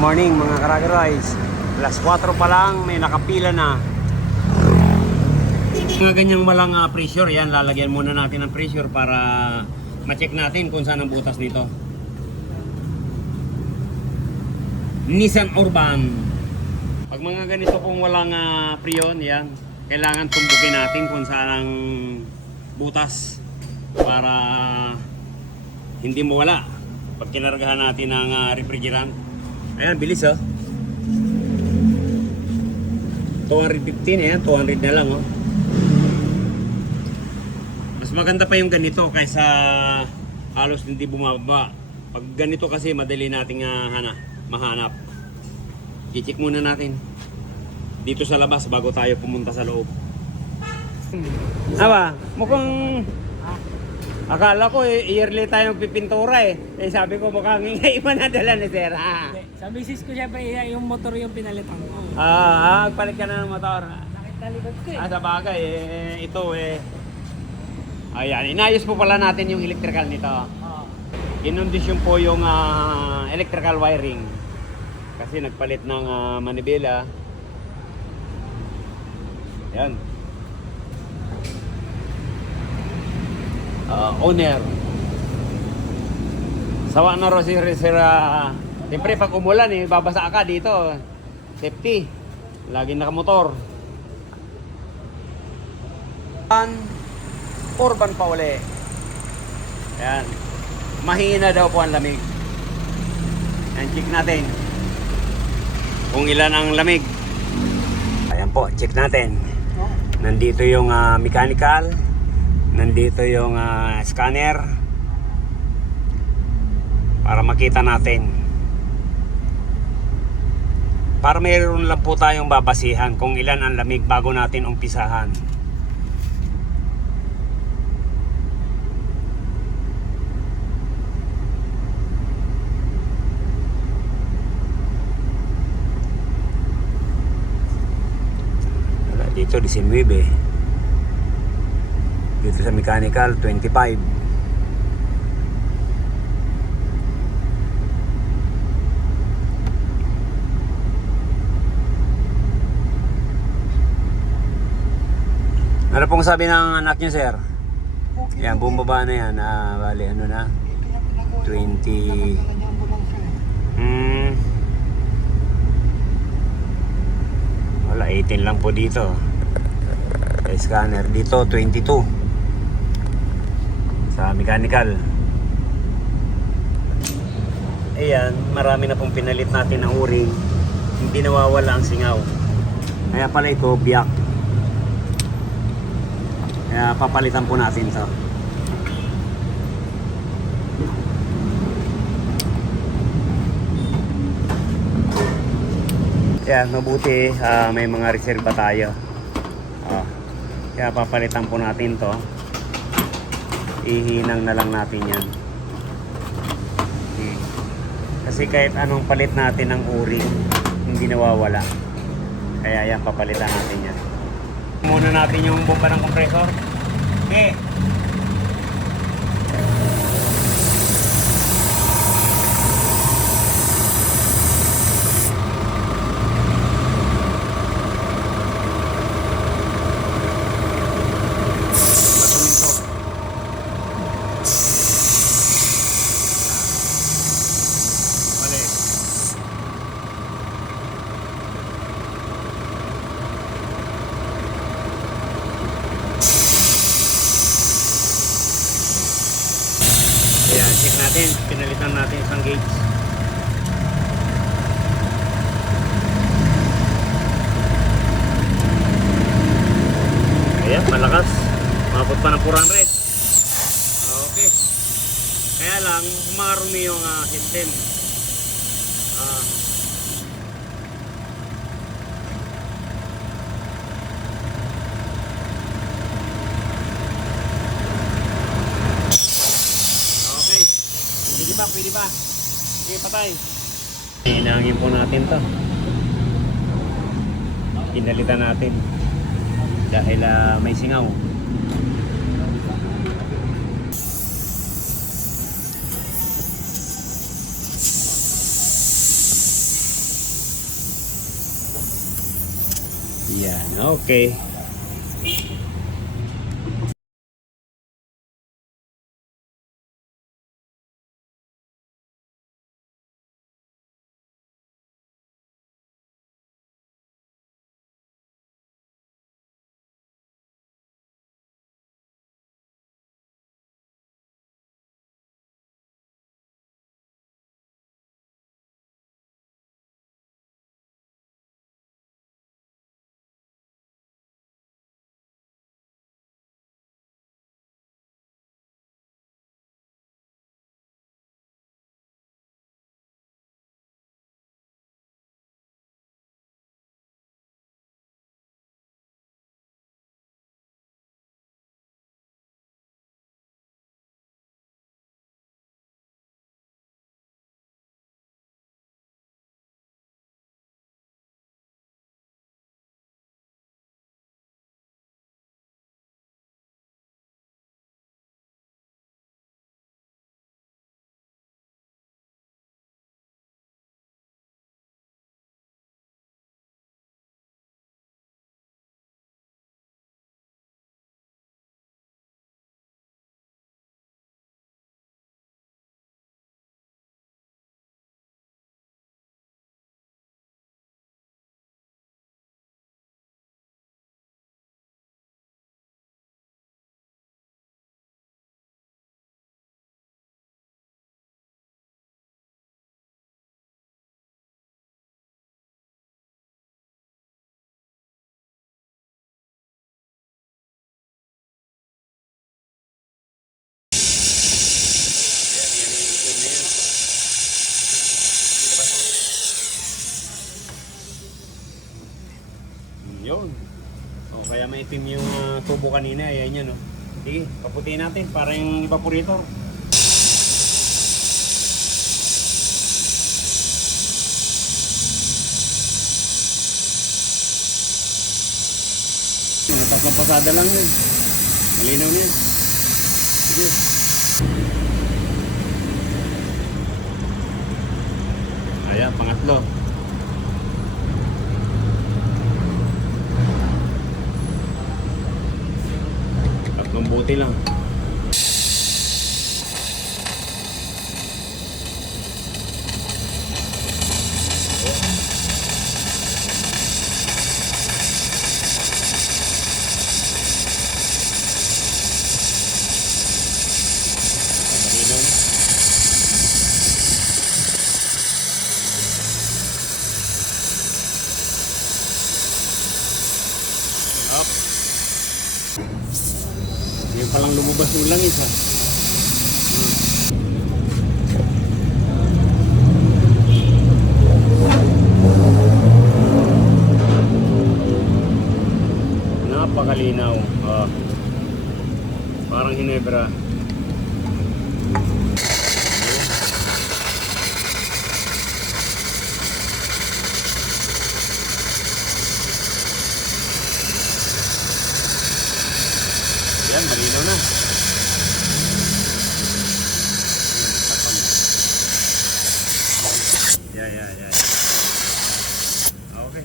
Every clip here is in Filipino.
Morning mga Karagaroys. Alas 4 pa lang, may nakapila na. Mga ganyang walang pressure, yan, lalagyan muna natin ng pressure para ma-check natin kung saan ang butas nito. Nissan Urban. Pag mga ganito pong walang preyon, yan, kailangan tumbukin natin kung saan ang butas para hindi mawala pag kinargahan natin ng refrigerant. Ayan, bilis oh. 215, ayan, 200 na lang oh. Mas maganda pa yung ganito kaysa halos hindi bumababa. Pag ganito kasi madali nating mahanap. I-check muna natin dito sa labas bago tayo pumunta sa loob. Aba, mukhang akala ko yearly tayong pipintura eh. Eh sabi ko mukhang iba na dala ni Sir. Sa misis ko syempre yung motor yung pinalitan ko. Palit ka na ng motor. Nakita likod ko eh. Sa bagay ito ayan, inayos po pala natin yung electrical nito. Kinondisyon po yung electrical wiring. Kasi nagpalit ng manibela. Yan. Owner. Sawa na ro si Sir. Siyempre pag umulan babasa ka dito. Safety. Lagi nakamotor. Urban pa uli. Yan. Mahina daw po ang lamig. Yan, check natin kung ilan ang lamig. Ayan po, check natin. Nandito yung mechanical. Nandito yung scanner para makita natin, para mayroon lang po tayong babasihan kung ilan ang lamig bago natin umpisahan. Dito 19. Dito sa mechanical 25. Ano pong sabi ng anak niyo, Sir? Yan, bumaba na yan. Bali, ano na? 20. Wala, 18 lang po dito. Scanner dito 22 sa mechanical. Ayan, marami na pong pinalit natin ng o-ring, hindi nawawala ang singaw. Kaya pala ito biyak, kaya papalitan po natin to. Kaya mabuti may mga reserva tayo. Kaya papalitan po natin to. Ihinang na lang natin yan. Kasi kahit anong palit natin ng o-ring, hindi nawawala. Kaya yan, papalitan natin yan. Muna natin yung bomba ng compressor. Okay. Ayan, check natin. Pinalitan natin isang gauge. Ayan, malakas. Mabot pa ng 400. Okay. Kaya lang, marumi yung system. Pwede ba? Sige, patay. Hinangin po natin to. Pinalitan natin. Dahil may singaw. Yan, okay. Yun. O, kaya maitim yung tubo kanina. Ayan yun. Sige, paputiin natin para yung evaporator. Tatlong pasada lang yun. Malinaw na yun. Sige. Ayan, pangatlo. Tatlong buti lang. Malinaw na. Up. Yung palang lumabas yung langis ha. Napakalinaw. Parang Hinebra. Yan, malinaw na. Yeah. Okay.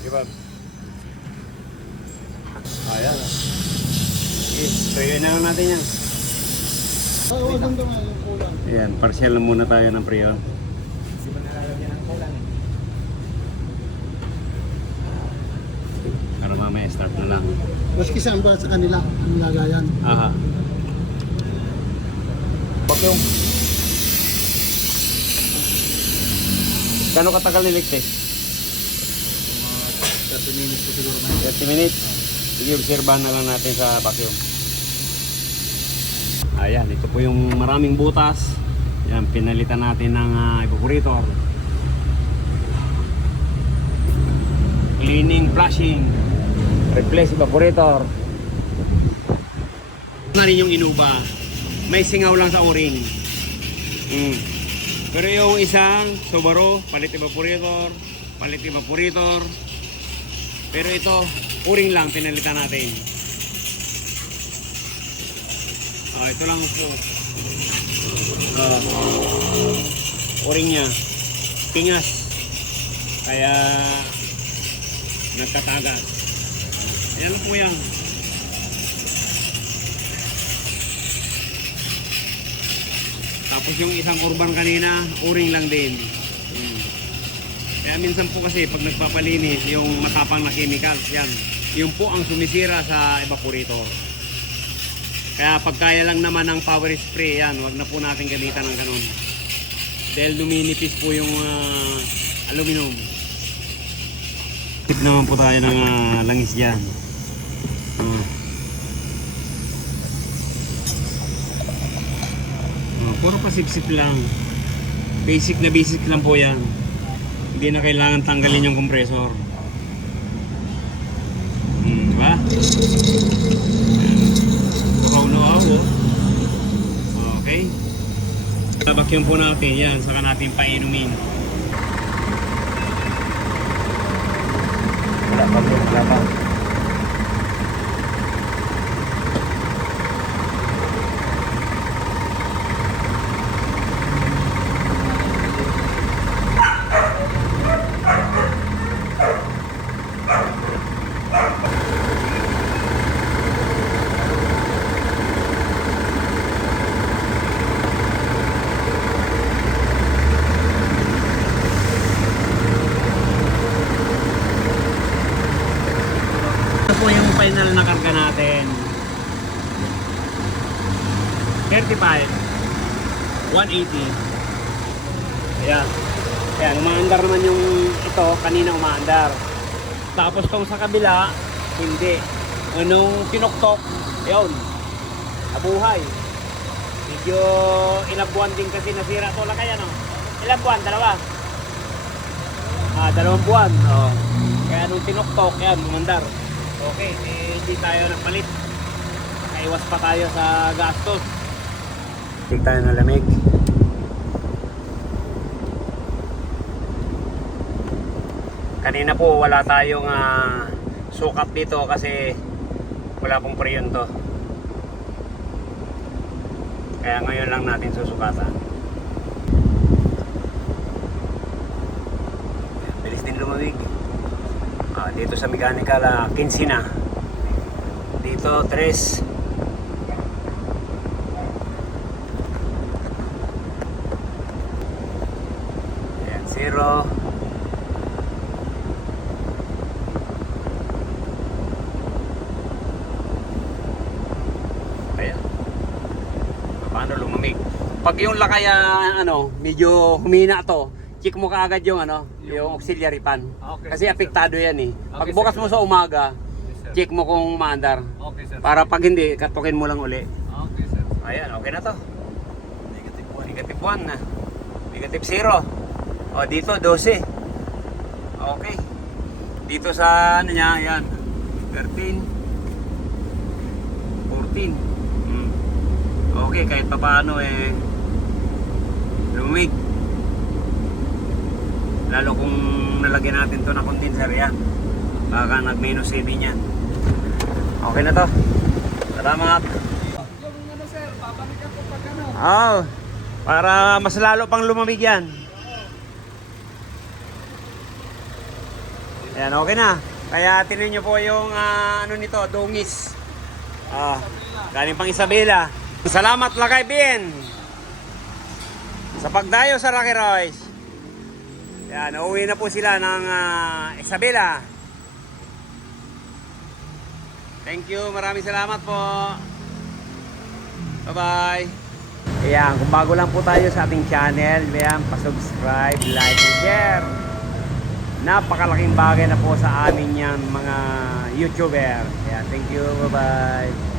Give up. Ayan. Okay, so yun na lang natin yan. Ayan, partial na muna tayo ng preon. Para mamaya start na lang. Maski saan ba sa kanila ang lagayan? Aha. Vacuum. Gano'ng katagal niligpit? 30 minutes po siguro na. 30 minutes. Sige, obserbahan na lang natin sa vacuum. Ayan, ito po yung maraming butas. Yan, pinalitan natin ng evaporator. Cleaning, flushing. Replace evaporator. Na rin yung inuba. May singaw lang sa o-ring. Pero yung isang Subaru, palit evaporator. Pero ito, o-ring lang pinalitan natin. Ito lang ito. O-ring niya. Pingas. Kaya nagkatagas. Ayan na po yan. Tapos yung isang urban kanina, uring lang din. Kaya minsan po kasi pag nagpapalinis, yung matapang na chemicals, yan. Yung po ang sumisira sa evaporator. Kaya pag kaya lang naman ng power spray, yan, wag na po natin gamitan ng ganun. Dahil luminipis po yung aluminum. Tip naman po tayo ng langis dyan. Puro pasipsip lang. Basic lang po yan. Hindi na kailangan tanggalin yung compressor. Diba? Tukaw-nuaw, oh. Okay. Vacuum po natin yan, saka natin painumin. Wala pa. Ito po yung final na karga natin. 35 180. Ayan. Ayan, umaandar naman yung ito. Kanina umaandar. Tapos tong sa kabila, hindi. Anong pinuktok, yun. Nabuhay. Medyo ilang buwan din kasi nasira ito lang kaya, no? Ilang buwan? Dalawa? 2 buwan. Oh. Kaya nung tinuktok, yan, umandar. Okay, hindi tayo nagpalit. Nakaiwas pa tayo sa gastos. Take tayo ng lamig. Kanina po wala tayong sukat dito kasi wala pong preyon to. Kaya ngayon lang natin susukatan. Bilis din lumamig. Dito sa mechanical 15 na. Dito 3. Ayan, 0. Ayan. Paano lumamig? Pag yung lakay medyo humina to, check mo kaagad yung yung auxiliary fan. Okay, Kasi apektado yan eh. Pag Okay, bukas sir. mo sa umaga, Yes, sir. check mo kung maandar. Okay, sir. Para pag hindi, katukin mo lang uli. Okay, sir. Ayan, okay na to. Negative 1 na. Negative 0. O dito, 12. Okay. Dito sa niya, ayan. 13. 14. Okay, kahit pa paano lumig. Lalo kung nalagyan natin to na condenser yan. Baka nag-minus 7 yan. Okay na to. Salamat. Yung sir, babalikan ko pag Para mas lalo pang lumamig yan. Ayan, okay na. Kaya tinan nyo po yung nito, dungis. Galing pang Isabela. Salamat Lakay Bien sa pagdayo sa Rocky Royce. Yan, uuwi na po sila ng Isabela. Thank you, maraming salamat po. Bye-bye. Ayan, kung bago lang po tayo sa ating channel, ayan, pa-subscribe, like, and share. Napakalaking bagay na po sa amin yan mga YouTuber. Ayan, thank you, bye-bye.